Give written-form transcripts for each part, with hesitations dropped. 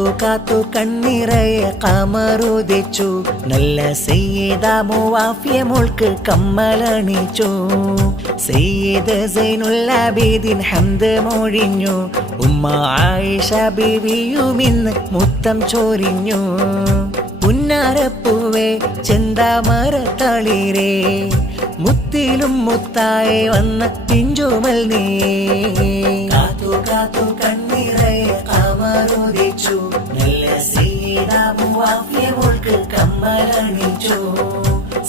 കാത്തു കാത്തു കണ്ണിറയെ കമറുദിച്ചു നല്ല സയ്യിദ മുവാഫിയ മോൾക്ക് കമ്മലണിച്ചു സയ്യിദ് സൈനുൽ ആബിദീൻ ഹംദ് മൊഴിഞ്ഞു ഉമ്മ ആയിഷ ബീവിയുമിന്ന് മുത്തം ചോരിഞ്ഞു പുന്നാരപ്പൂവേ ചെന്താമരത്തളിരേ മുത്തിലും മുത്തായി വന്ന പിഞ്ചുമൽ നീ കാത്തു കാത്തു കണ്ണിറയെ കമറുദിച്ചു നല്ല സയ്യിദ മുവാഫിയ മോൾക്ക് കമ്മലണിച്ചു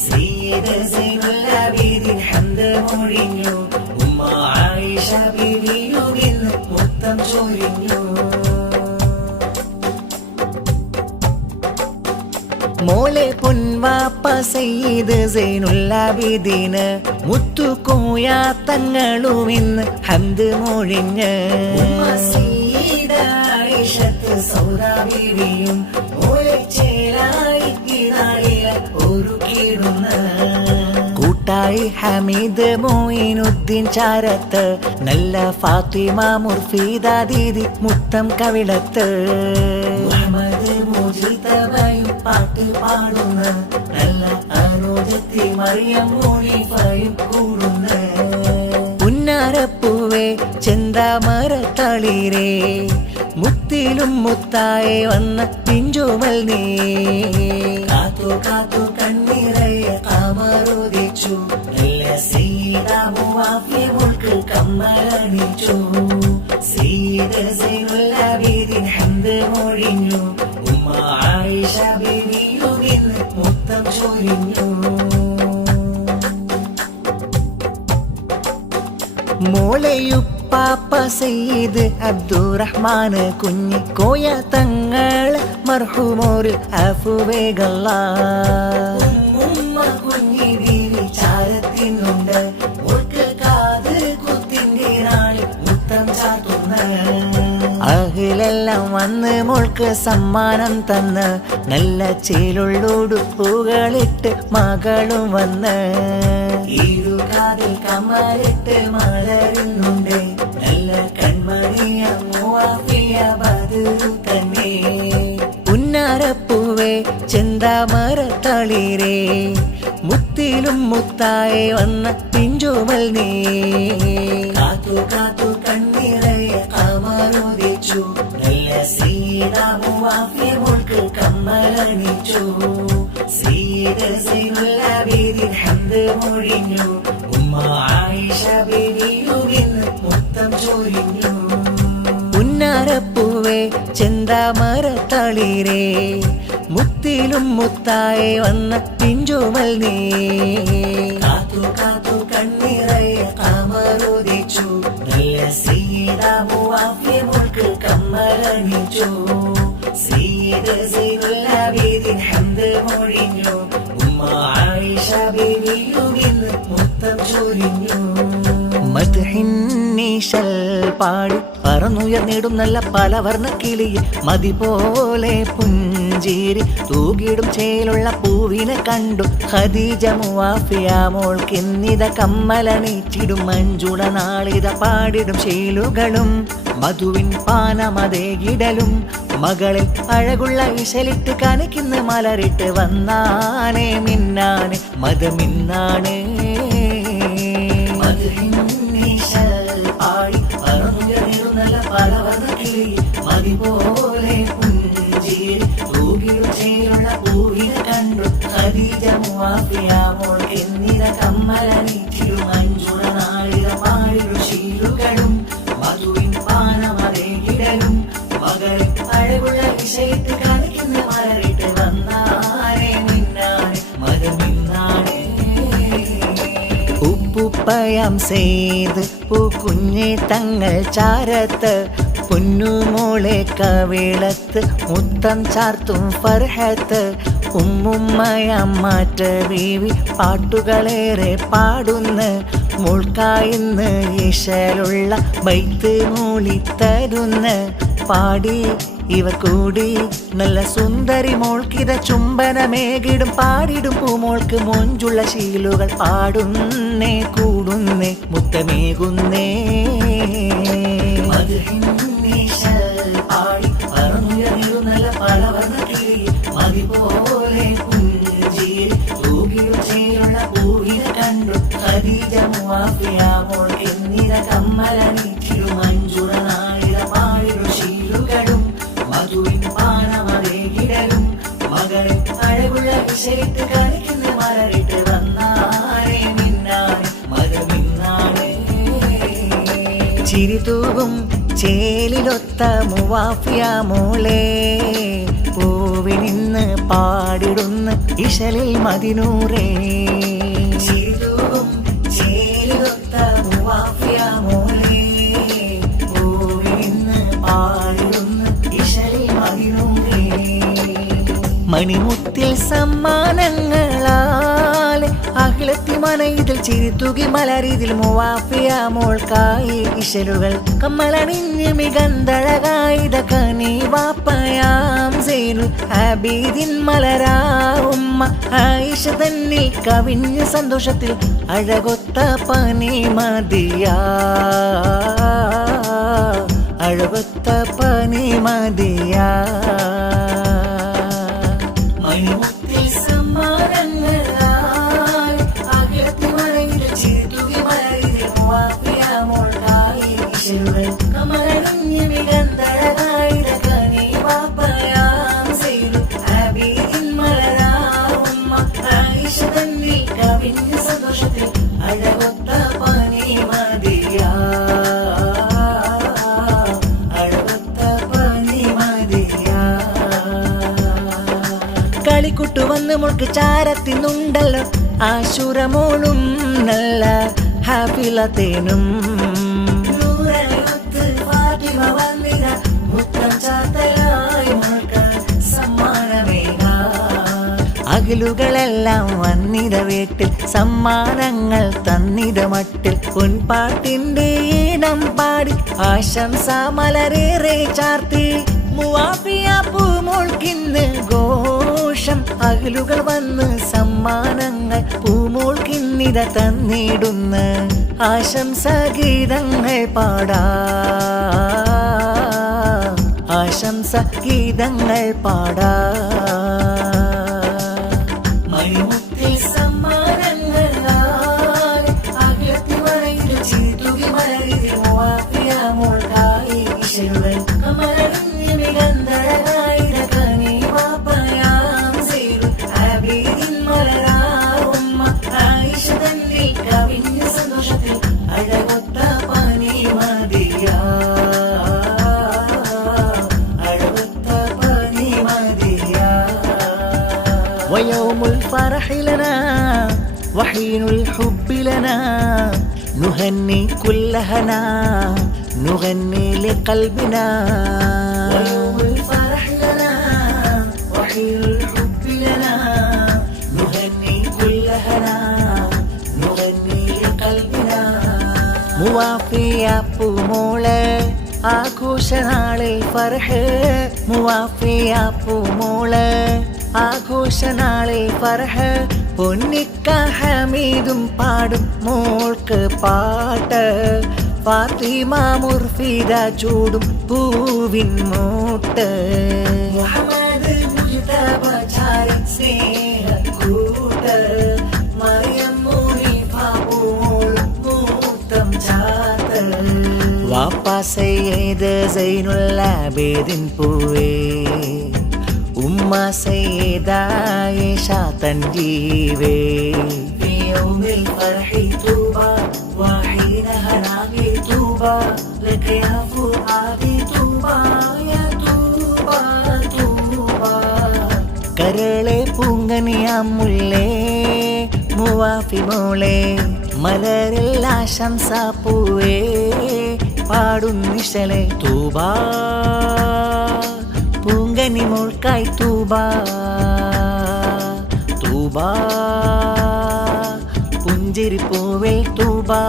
സയ്യിദ് സൈനുൽ ആബിദീൻ ഹംദ് മൊഴിഞ്ഞു ഉമ്മ ആയിഷ ബീവിയുമിന്ന് മുത്തം ചൊരിഞ്ഞു മോളെ പൊൻവാപ്പ സയ്യിദ് സൈനുൽ ആബിദീൻ മുത്തുക്കോയ തങ്ങളുമിന്ന് ഹംദ് മൊഴിഞ്ഞ് സയ്യിദ ആയിഷത്ത് സൗദാ ബീവിയും മോളെ ചേലായി ഒരുക്കിടുന്ന കൂട്ടായി ഹമീദ് മൊയിനുദ്ദീൻ ചാരത്ത് നല്ല ഫാത്തിമ മുർഫീദ ദീദി മുത്തം കവിളത്ത് മുഹമ്മദ് മുജിതബയും പാട്ട് പാടുന്ന നല്ല അനുജത്തി മറിയം മുനീഫയും കൂടുന്ന പുന്നാരപ്പൂവേ ചെന്താമരത്തളിരേ മുത്തിലും മുത്തായി വന്ന പിഞ്ചുമൽ നീ കാത്തു കാത്തു കണ്ണിറയെ കമറുദിച്ചു നല്ല സയ്യിദ മുവാഫിയ മോൾക്ക് കമ്മലണിച്ചു സയ്യിദ് സൈനുൽ ആബിദീൻ ഹംദ് മൊഴിഞ്ഞു ഉമ്മ ആയിഷ ബീവിയുമിന്ന് മുത്തം ചൊരിഞ്ഞു മോളെയുപ്പാപ്പ സയ്യിദ് അബ്ദുറഹ്മാന് കുഞ്ഞിക്കോയ തങ്ങൾ മർഹൂമോര് അഫുവേഗല്ല ഉമ്മ കുഞ്ഞി ബീവി ചാരത്തിനുണ്ട് മോൾക്ക് കാത് കുത്തിന്റെ നാളിൽ മുത്തം ചാത്തുന്ന അഹിലെല്ലാം വന്ന് മോൾക്ക് സമ്മാനം തന്ന് നല്ല ചേലുള്ളോടുപ്പുകളിട്ട് മകളും വന്ന് ഇരുകാതിൽ കമലിട്ട് മലരുന്നുണ്ട് നല്ല കൺമണിയ മുവാഫിയ ബദറു തന്നെ പുന്നാരപ്പൂവേ ചെന്താമരത്തളിരേ മുത്തിലും മുത്തായി വന്ന പിഞ്ചുമൽ നീ കാത്തു കാത്തു കണ്ണിറയെ കമറുദിച്ചു നല്ല സയ്യിദ മുവാഫിയ മോൾക്ക് കമ്മലണിച്ചു സയ്യിദ് സൈനുൽ ആബിദീൻ ഹംദ് മൊഴിഞ്ഞു ഉമ്മ ആയിഷ ബീവിയുമിന്ന് മുത്തം ചൊരിഞ്ഞു പുന്നാരപ്പൂവേ ചെന്താമരത്തളിരേ മുത്തിലും മുത്തായി വന്ന പിഞ്ചുമൽ നീ കാത്തു കാത്തു കണ്ണിറയെ കമറുദിച്ചു നല്ല സയ്യിദ മുവാഫിയ മോൾക്ക് കമ്മലണിച്ചു സയ്യിദ് സൈനുൽ ആബിദീൻ ഹംദ് മൊഴിഞ്ഞു ഉമ്മ ആയിഷ ബീവിയുമിന്ന് മുത്തം ചൊരിഞ്ഞു മദ്ഹിന്നീശൽ പാടി പറന്നുയർന്നിടും നല്ല പലവർണ്ണ കിളിയെ മതി പോലെ പുഞ്ചിരി തൂകിടും ചേലുള്ള പൂവിനെ കണ്ടു ഖദീജ മുവാഫിയ മോൾക്കിന്നിത കമ്മലണിച്ചിടും മഞ്ജുള നാളിത പാടിടും ശീലുകളും മധുവിൻ പാനമതേകിടലും മകളിൽ അഴകുള്ള ഇശലിട്ട് കനയ്ക്കുന്ന മലരിട്ട് വന്നാനേ മിന്നാനെ മതമിന്നാണേ പാടി പറന്നുയർന്നിടും നല്ല പലവർണ്ണ കിളി മതി പോലെ പുഞ്ചിരി തൂകിടും ചേലുള്ള പൂവിനെ കണ്ടു ഖദീജ മുവാഫിയ മോൾക്കിന്നിത കമ്മലണിച്ചിടും മഞ്ജുള നാളിത പാടിടും ശീലുകളും മധുവിൻ പാനമതേകിടലും മകളിൽ അഴകുള്ള ഇശയിട്ട് കനയ്ക്കുന്ന മലരിട്ട് വന്നാനേ മിന്നാനെ മതമിന്നാണേ ഉപ്പുപ്പയാം സെയ്ത് പൂക്കുഞ്ഞെ തങ്ങൾ ചാരത്ത് പൊന്നുമോളെ കവിളത്ത് മുത്തം ചാർത്തും ഫർഹത്ത് ഉമ്മുമ്മയാം മാറ്റ ബീവി പാട്ടുകളേറെ പാടുന്ന മോൾക്കായിന്ന് ഈശലുള്ള ബൈത്ത് മൂളിത്തരുന്ന പാടി ഇവർ കൂടി നല്ല സുന്ദരി മോൾക്കിത ചുംബനമേകിടും പാടിടും പൂമോൾക്ക് മൊഞ്ചുള്ള ശീലുകൾ പാടുന്നേ കൂടുന്നേ മുത്തമേകുന്നേ പാടി പറന്നുയർന്നിടുന്ന ഖദീജ മുവാഫിയാമോൾ എന്നിര കമ്മലണിച്ചിടും അഞ്ചുറ നാളിര പാടിടും ശീലുകളും മധുവിൻ പാനമതേകിടലും മകളെ അഴകുള്ള വിശലിട്ട് കളിക്കുന്ന മലരിട്ട് വന്നാനേ മിന്നാനെ മതമിന്നാനേ ചിരിതൂകും ചേലിലൊത്ത മുവാഫിയാമോളെ പൂവിനിന്ന് പാടിടുന്ന ഇശലിൽ മദിനൂറേ ചിരിതൂകും ചേലിലൊത്ത മുവാഫിയാമോളെ പൂവിനിന്ന് പാടിടുന്ന ഇശലിൽ മദിനൂറേ മണിമുത്തിൽ സമ്മാനങ്ങളാൽ അഖിലത്തി മനയിതിൽ ചിരിത്തുകി മലരിതിൽ മുവാഫിയാമോൾക്കായി ഇശലുകൾ കമ്മലണിഞ്ഞ് മികന്തഴകായിത കനീവാപ്പയാം സൈനുൽ ആബിദിൻ മലരാ ഉമ്മ ആയിഷ തന്നിൽ കവിഞ്ഞ സന്തോഷത്തിൽ അഴകൊത്ത പനി മതിയാ അഴകൊത്ത പനി മതിയാ മണിമുത്തിൽ സമ്മാനങ്ങളാൽ അഖിലത്തി മനയിതിൽ ചിരിത്തുകി മലരിതിൽ മുവാഫിയാമോൾക്കായി ഇശലുകൾ കമലണിഞ്ഞ് മികന്തഴകായിത കനീവാപ്പയാം സൈനുൽ ആബിദിൻ മലരാ ഉമ്മ ആയിഷ തന്നിൽ കവിഞ്ഞ സന്തോഷത്തിൽ അഴകൊത്ത പനി മതിയാ അഴകൊത്ത പനി മതിയാ കളിക്കുട്ടു വന്ന് മുൾക്ക് ചാരത്തിനുണ്ടല്ലോ ആശുരമോളും നല്ല ഹാഫിലത്തേനും അകലുകളെല്ലാം വന്നിത വീട്ടിൽ സമ്മാനങ്ങൾ തന്നിത മട്ടിൽ പൊൻപാട്ടിന്റെ ഈണം പാടി ആശംസ മലരേറെ ചാർത്തി മുവാഫിയ പൂമോൾക്കിന്ന് ഘോഷം അകലുകൾ വന്ന് സമ്മാനങ്ങൾ പൂമോൾക്കിന്നിത തന്നിടുന്ന ആശംസ ഗീതങ്ങൾ പാടാ ആശംസ ഗീതങ്ങൾ പാടാ മണിമുത്തിൽ സമ്മാനങ്ങളാൽ അഖിലത്തി മനയിതിൽ ചിരിത്തുകി മലരിതിൽ മുവാഫിയാമോൾക്കായി ഇശലുകൾ കമലണിഞ്ഞ് മികന്തഴകായിത കനീവാപ്പയാം സൈനുൽ ആബിദിൻ മലരാ ഉമ്മ ആയിഷ തന്നിൽ കവിഞ്ഞ സന്തോഷത്തിൽ അഴകൊത്ത പനി മതിയാ അഴകൊത്ത പനി മതിയാ ويوم الفرح لنا وحين الحب لنا نهني كل هنا نغني لقلبنا ويوم الفرح لنا وحين الحب لنا نهني كل هنا نغني لقلبنا മുവാഫിയ പൂമോള് ആഘോഷനാളിൽ ഫർഹ് മുവാഫിയ പൂമോള് ആഘോഷനാളിൽ ഫർഹ് പൊന്നിക്ക ഹമീദും പാടും മോൾക്ക് പാട്ട് ഫാത്തിമ മുർഫിദ ചൂടും പൂവിൻ മൂട്ട് മുഹമ്മദ് മുജ്തബ ചാരി സ്നേഹക്കൂട്ട് മറിയം മുനീഫ പൂമോളും മൂത്തം ചാത്ത് വാപ്പ സയ്യിദ് സൈനുൽ ആബിദിൻ പൂവേ ഉമ്മ സയ്യിദ ആയിഷ തൻജീവേ في يوم الفرح طوبى وحين هناك طوبى لك يا فؤادي طوبى يا طوبى طوبى കരളെ പൂങ്കനിയാമുള്ളേ മുവാഫി മോളെ മലരിൽ ആശംസ പൂവേ പാടുന്നിശലെ തൂബാ പൂങ്കനി മോൾക്കായി തൂബാ തൂബാ പുഞ്ചിരി പൂവിൽ തൂബാ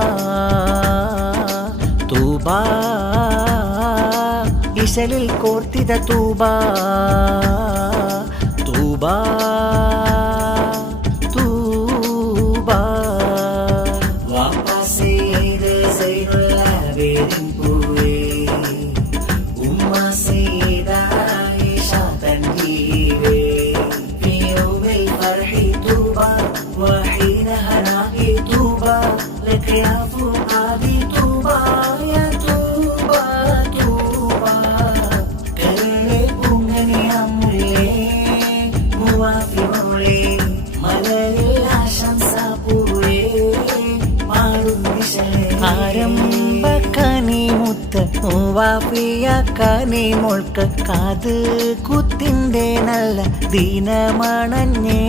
തൂബാ ഇശലിൽ കോർത്തിത തൂബാ തൂബാ തൂബാ വാപ്പസി സൈനുൽ ആബിദിൻ പൂവേ ഉമ്മ സയ്യിദ ആയിഷ തൻജീവേ في يوم الفرح طوبى وحين هناك طوبى ഫുആദി തൂബാ യാ തൂബാ തൂബാ കരളെ പൂങ്കനി അമുല്ലേ മൂവാഫി മോളെ മലരിൽ ആശംസ പൂവേ പാടും നിശലേ ആരംഭക്കനി മുത്ത് മൂവാഫിയ കനി മോൾക്ക് കാത് കുത്തിൻ്റെ നല്ല ദീനമണഞ്ഞേ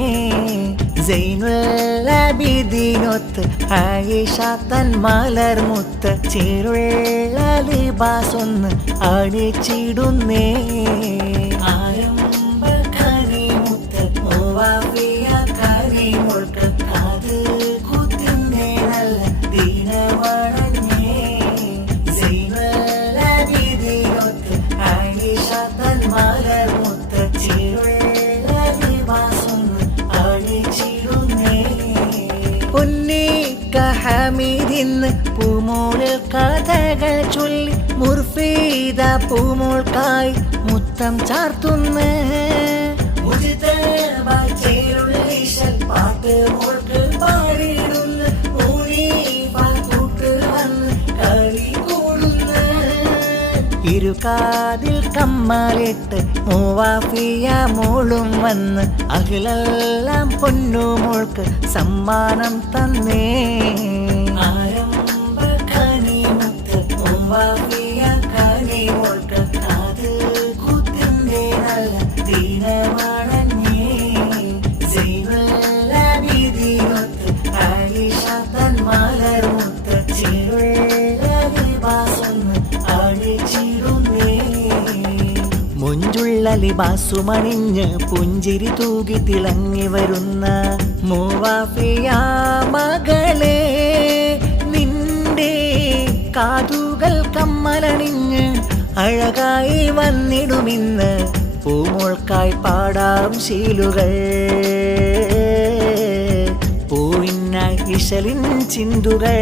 സൈനുലബിദിനൊത്ത് ആയിഷ തൻ മലർ മുത്ത് ചേരുള്ള ലിബാസൊന്ന് അണിച്ചിടുന്നേ ആരംഭക്കനി മുത്ത് മൂവാഫിയ കനി മോൾക്ക് കാത് കുത്തിൻ്റെ നല്ല ദീനമണഞ്ഞേ സൈനുലബിദിനൊത്ത് ആയിഷ തൻ മലർ മുത്ത് ചേരുള്ള ലിബാസൊന്ന് അണിച്ചിടുന്നേ പൊന്നിക്ക ഹമീദിന്ന് പൂമോളിൽ കഥകൾ ചൊല്ലി മുർഫീദ പൂമോൾക്കായി മുത്തം ചാർത്തുന്ന് പാട്ട് മോൾക്ക് പാടിയിടുന്ന് കൂട്ട് വന്ന് കളി കൂടുന്ന് ഇരുകാതിൽ കമ്മലിട്ട് മൂവാഫിയ മോളും വന്ന് അഖിലെല്ലാം പൊന്നു മോൾക്ക് സമ്മാനം തന്നേ ആരംഭക്കനി മുത്ത് മൂവാഫിയ കനി മോൾക്ക് കാത് കുത്തിൻ്റെ നല്ല ദീനമണഞ്ഞേ സൈനുലബിദിനൊത്ത് ആയിഷ തൻ മലർ മുത്ത് ചേരുള്ള ലിബാസൊന്ന് അണിച്ചിടുന്നേ മുഞ്ചുള്ള ലിബാസുമണിഞ്ഞ് പുഞ്ചിരി തൂകി തിളങ്ങി വരുന്ന മൂവാഫിയ മകളെ നിന്റെ കാതുകൾ കമ്മലണിഞ്ഞ് അഴകായി വന്നിടുമിന്ന് പൂമോൾക്കായി പാടാം ശീലുകൾ പൂവിനായി ഇശലിൻ ചിന്തുകൾ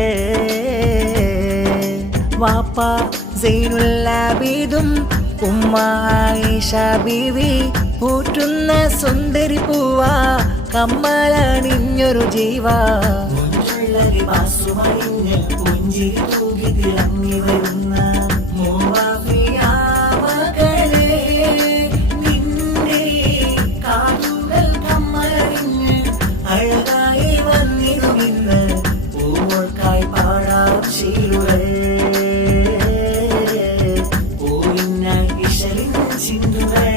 വാപ്പ സൈനുലാബിദും ഉമ്മ ആയിഷ ബീവി പൂറ്റുന്ന സുന്ദരി പൂവാ കമ്മലണിഞ്ഞൊരു ജീവ ലിബാസുമണിഞ്ഞ് പുഞ്ചിരി തൂകി തിളങ്ങി വരുന്ന മൂവാഫിയ മകളെ നിന്റെ കാതുകൾ കമ്മലണിഞ്ഞ് അഴകായി വന്നിടുമിന്ന് പൂമോൾക്കായി പാടാം ശീലുകൾ പൂവിനായി ഇശലിൻ ചിന്തുകൾ